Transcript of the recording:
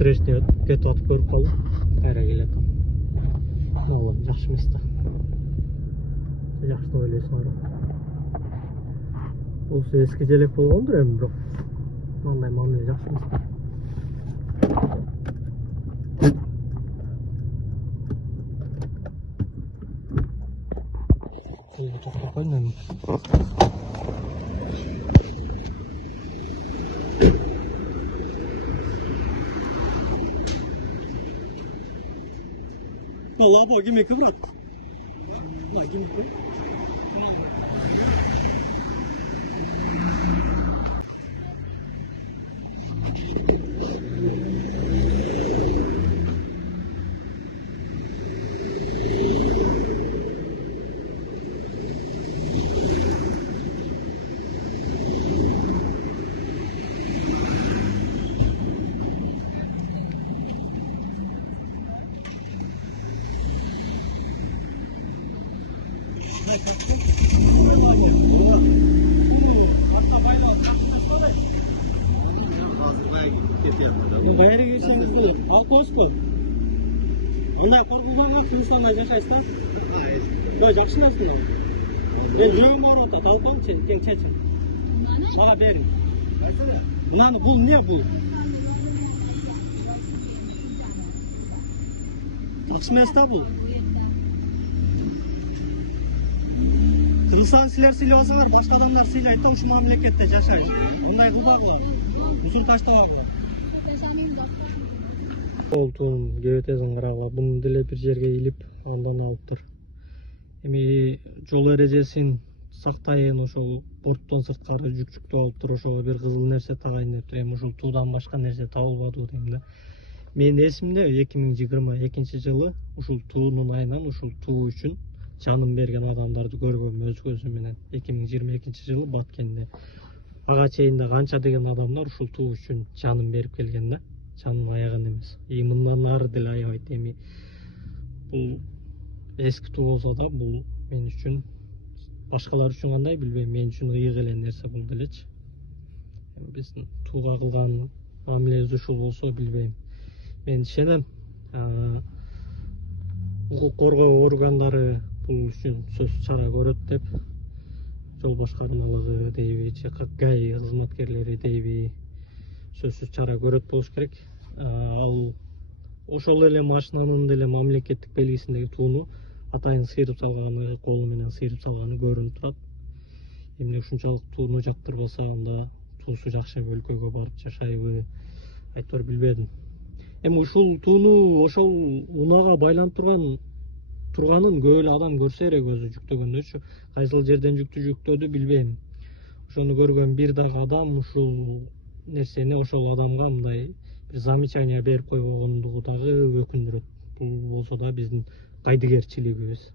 треште кетип атып көрүп калдым. Кайра келатам. Оолум жакшы эмес да. Жакшы деп ойлойсуңарбы? Болсо эски желек болгондур эми, бирок мындай мамиле жакшы эмес да. Токтоп койдум эми. Labo gibi kıvrat. Bak gibi kıvrat. Bayarı girseniz olur. Alkos koy. Bunday korkulmamak Hindistonda yaşaysa. Yok жақсы нәрсе. Ben жөңім бар ота, талпан тең чәч. Бара берin. Мынаны бұл не бұл? Жақсы емес та бұл. Кыргызстан силер сыйлап алсаңар, башка адамдар сыйлайт да, ушу мамлекетте жашайт. Мындай кылбагыла. Усул таштабагыла. Олтун кебетесин карагыла, буну деле бир жерге илип, андан алыптыр. Эми жол эрежесин сактайын, ошол порттон сырткары жүкчүктү алыптыр, ошого бир кызыл нерсе тагайын деп. Эми ушул туудан башка нерсе табылбады дейм да. Менин эсимде 2022 жылы ушул туунун айынан ушул туу үчүн жанын берген адамдарды көргөм өз көзүм менен. 2022 жылы Баткенде ага чейин да канча деген адамдар ушул туу үчүн жанын берип келген да. Жанын аяган эмес. И мындан ары деле аябайт. Эми бул эски туу болсо да, бул мен үчүн, башкалар үчүн кандай билбейм, мен үчүн ыйык эле нерсе бул делечи. Биздин тууга кылган мамилебиз ушул болсо билбейм. Мен ишенем, укук коргоо органдары бул үчүн сөзсүз чара көрөт деп, жол башкармалыгы дейби, же ГАИ кызматкерлери дейби, сөзсүз чара көрөт болуш керек. Ал ошол эле машинанын деле мамлекеттик белгисиндеги тууну атайын сыйрып салганы, колу менен сыйрып салганы көрүнүп турат. Эмне ушунчалык тууну жактырбаса, анда туусу жакшы өлкөгө барып жашайбы, айтор билбедим. Эми ушул тууну ошол унаага байланып турганын көп эле адам көрсө эле өзү жүктөгөндөчү. Кайсыл жерден жүктөдү билбейм. Ошону көргөн бир дагы адам ушул нерсени ошол адамга мындай бир замечание берип койбогондугу дагы өкүндүрөт. Бул болсо да биздин кайдыгерчилигибиз.